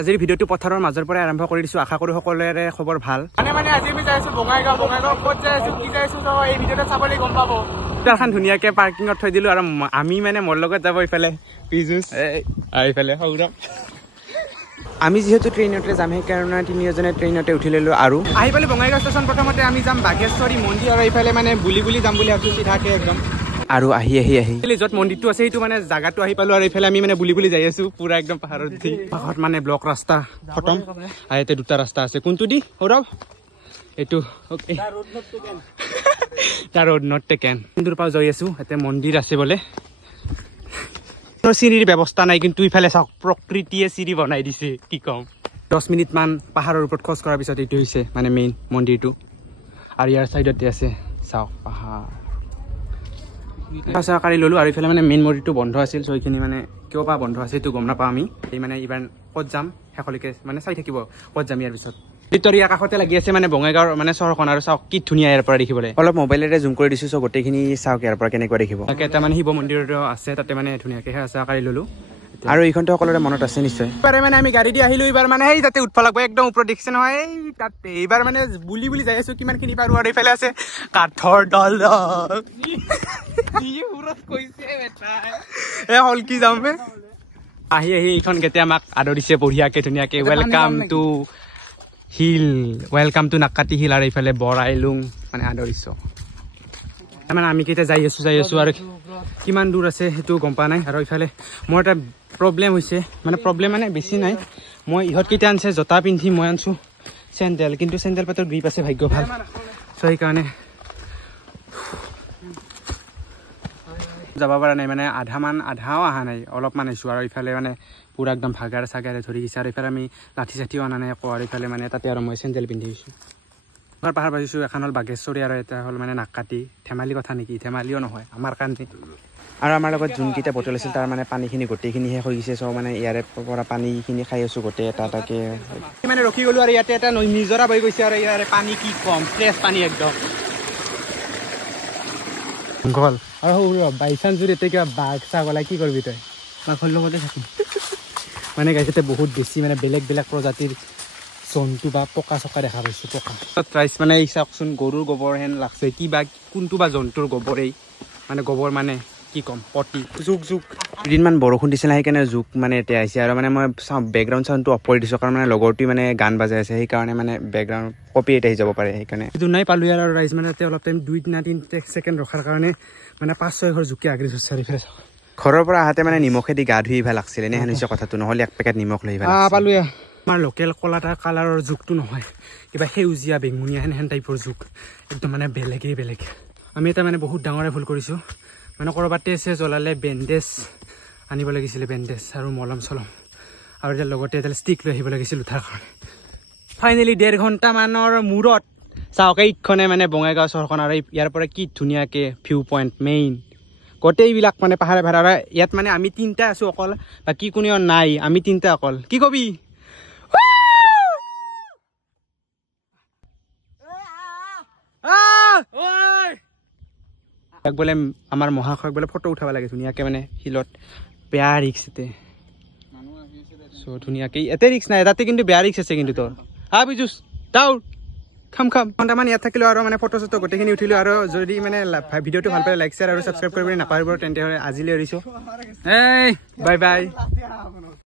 আজিৰ ভিডিঅ'টো পথাৰৰ মাজৰ পৰা আৰম্ভ কৰি দিছো আশা কৰো সকলোৰে খবৰ ভাল মানে আজি আমি যাইছো বঙাইগাঁও ক'ত যাইছো কি যাইছো তো এই ভিডিঅ'টো চাবলৈ গম পাব এখন ধুনীয়াকে পাৰ্কিঙত থৈ দিলো আৰু আমি মানে মোৰ লগত যাব ইফালে পিজুস এইফালে সৌৰভ আমি যেহেতু ট্ৰেইনতে যাম সেইকাৰণে তিনিজনে ট্ৰেইনতে উঠি ললো আৰু আহি পালে বঙাইগাঁও ষ্টেচন প্ৰথমতে আমি যাম বাগেশ্বৰী মন্দিৰ আৰু এইফালে মানে বুলি যাম বুলি ভাবিছো সিধাকে একদম আৰু আহি যত মন্দিৰটো আছে সেইটো মানে জাগাটো আহি পালো আৰু এইফালে আমি মানে বুলি যাই আছো পুৰা একদম পাহাৰত উঠি পাহাৰত মানে ব্লক ৰাস্তা খতম আৰু ইয়াতে দুটা ৰাস্তা আছে কোনটো দি সৌৰভ এইটো তাৰ ৰোড নট টেকেন দূৰ পৰা যাই আছো ইয়াতে মন্দিৰ আছে বোলে চিৰিৰ ব্যৱস্থা নাই কিন্তু ইফালে চাওক প্ৰকৃতিয়ে চিৰি বনাই দিছে কি কম 10 মিনিট মান পাহাৰৰ ওপৰত খোজ কৰাৰ পিছত এইটো হৈছে মানে মেইন মন্দিৰটো আৰু ইয়াৰ সাইডতে আছে চাওক পাহাৰ কাৰি ললো আৰু ইফালে মানে মেইন মন্দিৰটো বন্ধ আছিল সো এইখিনি মানে কিয় বা বন্ধ আছে এইটো গম নাপাওঁ আমি এই মানে ইবাৰ ক'ত যাম শেষলৈকে মানে চাই থাকিব ক'ত যাম ইয়াৰ পিছত ভিতৰীয়া কাষতে লাগি আছে মানে বঙাইগাঁৱৰ মানে চহৰখন আৰু চাওক কি ধুনীয়া ইয়াৰ পৰা দেখিবলৈ অলপ মোবাইলেৰে জুম কৰি দিছো সো গোটেইখিনি চাওক ইয়াৰ পৰা কেনেকুৱা দেখিব এটা মানে শিৱ মন্দিৰ আছে তাতে মানে ধুনীয়াকে আছে কাৰি ললো আৰু এইখনটো সকলোৰে মনত আছে নিশ্চয় এবাৰ মানে আমি গাড়ী দি আহিলো এবাৰ মানে এই যাতে উঠবা লাগব একদম ওপৰত দেখিছে নহয় এই তাতে এইবাৰ মানে বুলি যাই আছো কিমানখিনি পাৰো আৰু এইফালে আছে কাঠৰ দল হলকি যাম আহি এইখন গেটে আমাক আদৰিছে বঢ়িয়াকে ধুনীয়াকে welcome to hill welcome to Nakati hill আৰু এইফালে বৰাইলুং মানে আদৰিছো মানে আমি কেইটা যাই আছো আৰু কিমান দূৰ আছে সেইটো গম পোৱা নাই আৰু এইফালে মোৰ এটা প্ৰব্লেম হৈছে মানে বেছি নাই মই ইহঁত কেইটা আনছে জোতা পিন্ধি মই আনছো চেণ্ডেল কিন্তু চেণ্ডেল পাতৰ গ্ৰিপ আছে ভাগ্য ভাল চ' সেইকাৰণে যাব পৰা নাই মানে আধাও অহা নাই অলপমান আহিছোঁ আৰু ইফালে মানে পুৰা একদম ভাগাৰ চাগাৰে ধৰি গৈছে আৰু ইফালে আমি লাঠি চাঠিও অনা নাই আকৌ আৰু ইফালে মানে তাতে আৰু মই চেণ্ডেল পিন্ধি গৈছোঁ পাহাৰ পাইছোঁ এখন হ'ল বাগেশ্বৰী আৰু এটা হ'ল মানে নাকাটি ধেমালি কথা নেকি ধেমালিও নহয় আমাৰ কাৰণে আৰু আমাৰ লগত যোনকেইটা বটল আছিল তাৰ মানে পানীখিনি গোটেইখিনি শেষ হৈ গৈছে চ' মানে ইয়াৰে পৰা পানীখিনি খাই আছোঁ গোটেই এটাকে মানে ৰখি গ'লোঁ আৰু ইয়াতে এটা নিজৰা বৈ গৈছে আৰু ইয়াৰে পানী কি কম ফ্ৰেছ পানী একদম গ'ল আৰু বাই চান্স যদি এতিয়া কিবা বাঘ ছাগলা কি কৰিবি তই বাঘৰ লগতে থাকিম মানে গাইছে বহুত বেছি মানে বেলেগ প্ৰজাতিৰ জন্তু বা পকা চকা দেখা পাইছোঁ পকা প্ৰাইচ মানে এই চাওকচোন গৰুৰ গোবৰ হেন লাগছে কিবা কোনটো বা জন্তুৰ গোবৰ এই মানে গোবৰ মানে কি ক'ম পটি জোক দুদিনমান বৰষুণ দিছিলে সেইকাৰণে জোক মানে এতিয়া আহিছে আৰু মানে মই চাওঁ বেকগ্ৰাউণ্ড চাউণ্ডটো অফ কৰি দিছোঁ কাৰণ মানে লগৰটোৱে মানে গান বাজাই আছে সেইকাৰণে মানে বেকগ্ৰাউণ্ড কপিৰাইট আহি যাব পাৰে সেইকাৰণে নাই পালোঁ আৰু ৰাইজ মানে তাতে অলপ টাইম 2-3 ছেকেণ্ড ৰখাৰ কাৰণে মানে 5-6 ঘৰ জোকে আগ্ৰি চাৰিফালে ঘৰৰ পৰা আহাতে মানে নিমখেদি গা ধুই ভাল লাগছিলে নে শুনিছে কথাটো নহ'লে 1 পেকেট নিমখ লৈ পালোঁ আমাৰ লোকেল কলাটা কালাৰৰ জোকটো নহয় কিবা সেউজীয়া বেঙুনীয়া হেন টাইপৰ জোক একদম মানে বেলেগ আমি এটা মানে বহুত ডাঙৰে ভুল কৰিছোঁ মানে ক'ৰবাত তেজে জ্বলালে বেণ্ডেজ আনিব লাগিছিলে বেণ্ডেজ আৰু মলম চলম আৰু এতিয়া লগতে এডাল ষ্টিক লৈ আহিব লাগিছিল উঠাৰ কাৰণে ফাইনেলি 1.5 ঘণ্টামানৰ মূৰত চাওক এইখনে মানে বঙাইগাঁও চহৰখন আৰু ইয়াৰ পৰা কি ধুনীয়াকে ভিউ পইণ্ট মেইন গোটেইবিলাক মানে পাহাৰে আৰু ইয়াত মানে আমি 3টা আছোঁ অকল বাকী কোনেও নাই আমি 3টা অকল কি কবি বোলে আমাৰ মহাশয়ক বোলে ফটো উঠাব লাগে ধুনীয়াকে মানে শিলত বেয়া ৰিক্স এতে চ' ধুনীয়াকে এতে ৰিক্স নাই তাতে কিন্তু বেয়া ৰিক্স আছে কিন্তু তোৰ বিজুছ দাউৰ খাম ঘণ্টামান ইয়াত থাকিলোঁ আৰু মানে ফটো চটো গোটেইখিনি উঠিলোঁ আৰু যদি মানে ভিডিঅ'টো ভাল পালে লাইক শ্বেয়াৰ আৰু ছাবস্ক্ৰাইব কৰিবলৈ নাপাহৰিব তেন্তে আজিলৈ এৰিছোঁ বাই